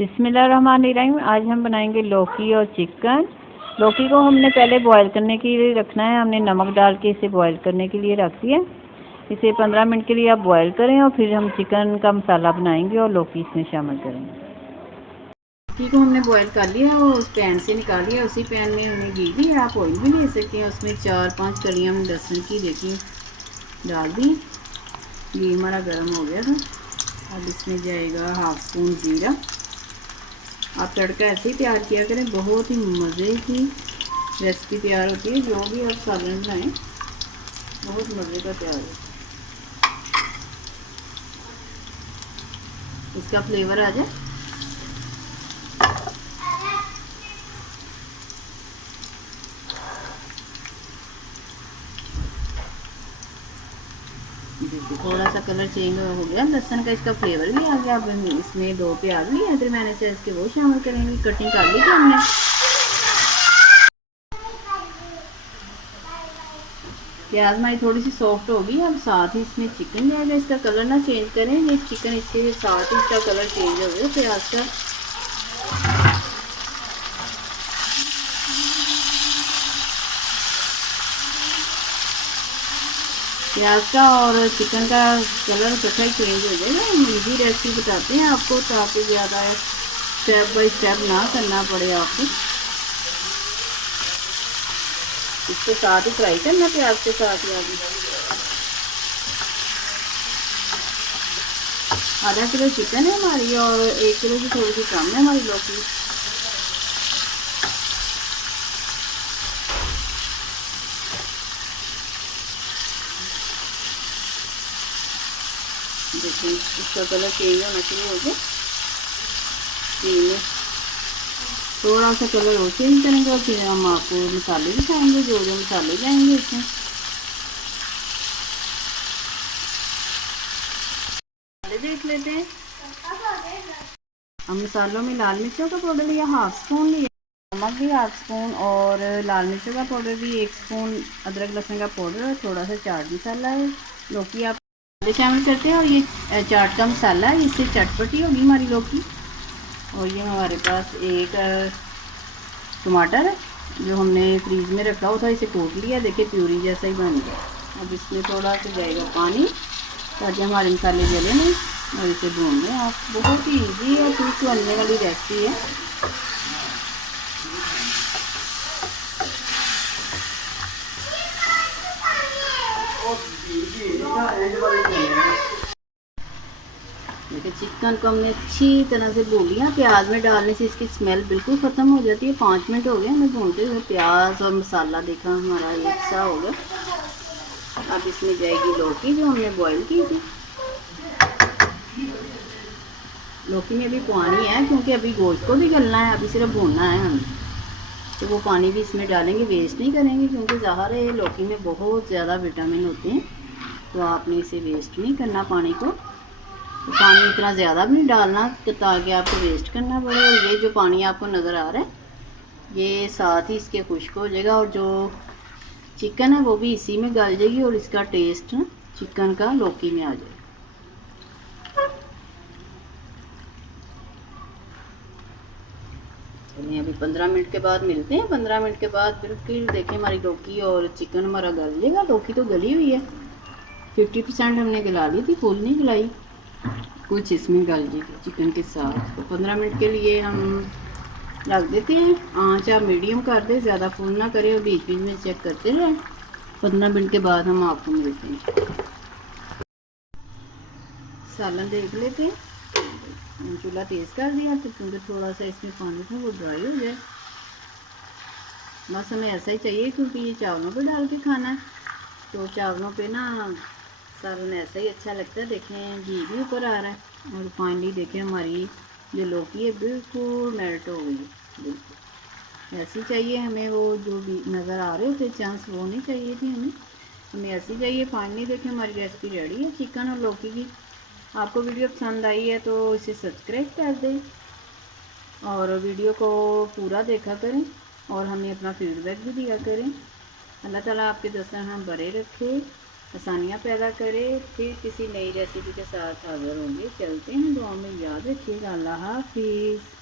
बिस्मिल्लाहिर्रहमानिर्रहीम। आज हम बनाएंगे लौकी और चिकन। लौकी को हमने पहले बॉईल करने के लिए रखना है। हमने नमक डाल के इसे बॉईल करने के लिए रख दिया। इसे 15 मिनट के लिए आप बॉईल करें और फिर हम चिकन का मसाला बनाएंगे और लौकी इसमें शामिल करेंगे। लौकी को हमने बॉईल कर लिया और उस पैन से निकाल लिया। उसी पैन में हमने घी दी, आप ऑयल भी ले सकते हैं। उसमें 4-5 कलियाँ लहसुन की देखिए डाल दी। घी हमारा गर्म हो गया था। अब इसमें जाएगा हाफ स्पून जीरा। आप तड़का ऐसे ही तैयार किया करें, बहुत ही मज़े की रेसिपी तैयार होती है। जो भी आप सालन बनाएं बहुत मज़े का तैयार होता है, इसका फ्लेवर आ जाए। थोड़ा सा कलर चेंज हो गया लहसुन का, इसका फ्लेवर भी आ गया। अब इसमें 2 प्याज भी है, इधर मैंने से इसके वो शामिल करेंगे। कटिंग कर ली थी हमने। प्याज हमारी थोड़ी सी सॉफ्ट होगी। अब साथ ही इसमें चिकन जाएगा। इसका कलर ना चेंज करें, ये चिकन इसके साथ ही इसका कलर चेंज हो गया प्याज का। प्याज का और चिकन का कलर इकट्ठा ही चेंज हो जाएगा। हम इजी रेसिपी बताते हैं आपको, ताकि ज़्यादा स्टेप बाय स्टेप ना करना पड़े आपको। इसके साथ ही फ्राई करना, प्याज के साथ ही। आगे आधा किलो चिकन है हमारी और 1 किलो से थोड़ी सी कम है हमारी लौकी। देखिए इसका कलर चेंज होना शुरू हो गया। थोड़ा सा कलर और चेंज करेंगे और फिर हम आपको मसाले दिखाएंगे, जो जो मसाले जाएंगे इसमें। मसाले देख लेते हैं। हम मसालों में लाल मिर्चों का पाउडर लिया हाफ स्पून लिया, नमक भी हाफ स्पून और लाल मिर्चों का पाउडर भी 1 स्पून, अदरक लहसुन का पाउडर और थोड़ा सा चाट मसाला है। लौकी आप शामिल करते हैं और ये चाट का मसाला है, इससे चटपटी होगी हमारी लौकी। और ये हमारे पास एक टमाटर है जो हमने फ्रीज में रखा हुआ था, इसे कोट लिया। देखिए प्यूरी जैसा ही बन गया। अब इसमें थोड़ा सा जाएगा पानी ताकि हमारे मसाले जले नहीं और इसे भून लें आप। बहुत ही ईजी है, क्विक बनने वाली रेसिपी है। देखिए चिकन को हमने अच्छी तरह से भून लिया। प्याज में डालने से इसकी स्मेल बिल्कुल ख़त्म हो जाती है। 5 मिनट हो गए हमें भूनते हुए। प्याज और मसाला देखा हमारा एक सा हो गया। अब इसमें जाएगी लौकी जो हमने बॉईल की थी। लौकी में अभी पानी है क्योंकि अभी गोश्त को भी गलना है, अभी सिर्फ भूनना है हमें। तो वो पानी भी इसमें डालेंगे, वेस्ट नहीं करेंगे क्योंकि ज़ाहिर है लौकी में बहुत ज़्यादा विटामिन होते हैं। तो आपने इसे वेस्ट नहीं करना पानी को। तो पानी इतना ज़्यादा भी नहीं डालना ताकि आपको वेस्ट करना पड़े। और ये जो पानी आपको नज़र आ रहा है ये साथ ही इसके खुश्क हो जाएगा और जो चिकन है वो भी इसी में गल जाएगी और इसका टेस्ट चिकन का लौकी में आ जाएगा। चलिए अभी 15 मिनट के बाद मिलते हैं। 15 मिनट के बाद बिल्कुल देखिए हमारी लौकी और चिकन हमारा गल जाएगा। लौकी तो गली हुई है, 50% हमने गला ली थी, फुल नहीं गलाई। कुछ इसमें गल जाएगी चिकन के साथ। तो 15 मिनट के लिए हम रख देते हैं। आँच आप मीडियम कर दें, ज़्यादा फुल ना करें और बीच बीच में चेक करते रहें। 15 मिनट के बाद हम आपको मिलते हैं। सालन देख लेते हैं। चूल्हा तेज़ कर दिया तो क्योंकि थोड़ा सा इसमें पानी था वो ड्राई हो जाए। बस हमें ऐसा ही चाहिए क्योंकि ये चावलों पे डाल के खाना है। तो चावलों पे ना सालन ऐसा ही अच्छा लगता है। देखें घी भी ऊपर आ रहा है और फाइनली देखें हमारी जो लौकी है बिल्कुल मेल्ट हो गई है। बिल्कुल ऐसी चाहिए हमें, वो जो भी नज़र आ रहे होते चांस वो नहीं चाहिए थी हमें ऐसी चाहिए। फाइनली देखें हमारी रेसिपी रेडी है चिकन और लौकी की। आपको वीडियो पसंद आई है तो इसे सब्सक्राइब कर दें और वीडियो को पूरा देखा करें और हमें अपना फीडबैक भी दिया करें। अल्लाह ताला आपके दस्तरखान भरे रखे। आसानियाँ पैदा करे। फिर किसी नई रेसिपी के साथ हाज़िर होंगे। चलते हैं, दुआ में याद रखिएगा। अल्लाह हाफ़िज़।